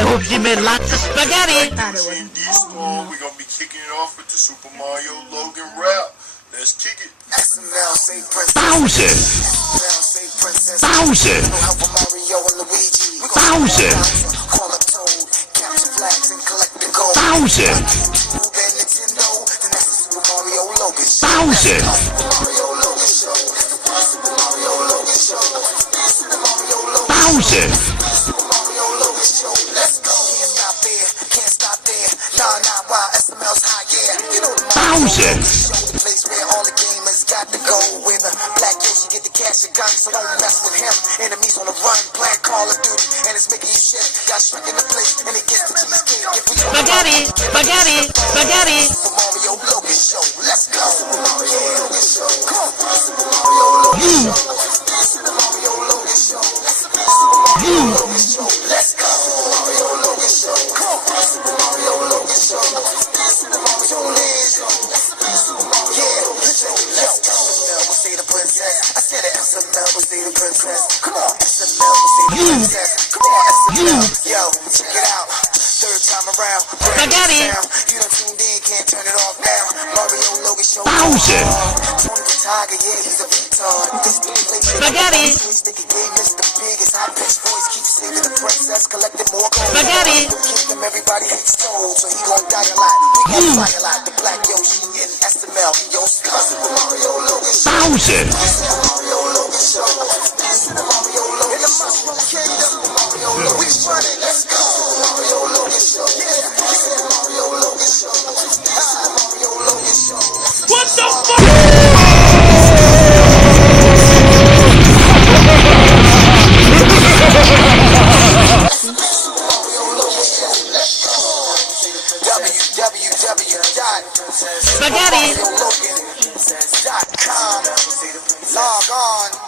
I hope she made lots of spaghetti. We're gonna be kicking it off with the Super Mario Logan rap. Let's kick it. SML, say Princess. Bowser. Bowser. Bowser. Bowser. Bowser. Bowser. Bowser. Got to go with a black Yoshi, get the cash and guns, so don't mess with him. Enemies on the run, playing Call of Duty, and it's making you shit. Got struck in the place, and it gets the cheesecake. Spaghetti, spaghetti, spaghetti. Super Mario Logan show, let's go. Super Mario Logan show, come on. Super Mario Logan show, Super Mario Logan show, Super Mario Logan show, let's go. Super Mario Logan show, come on. Super Mario Logan show, Super Mario Logan show, yeah, SML will say the princess. I said it, SML will say the princess. Come on, SML will say the princess. Come on, SML. Yo, check it out. Third time around. Spaghetti. You done tuned in, can't turn it off now. Mario Logan show. Bowser. Tony the Tiger, yeah, he's a retard. Spaghetti. Thinking gave Mr. Big his high pitched voice keeps saving the princess, collecting more gold. Spaghetti. Kingdom, everybody hates gold, so he gon' die a lot. We gon' fight a lot. The black Yoshi and SML in your skull. Super Mario Logan show. Bowser. Super Mario Logan show. Super Mario Logan show. Super Mario Logan. We running. Let's go. Super Mario Logan show. Yeah. Super Mario Logan show. Super Mario Logan show. What the fuck? www.supermariologan.com. Log on.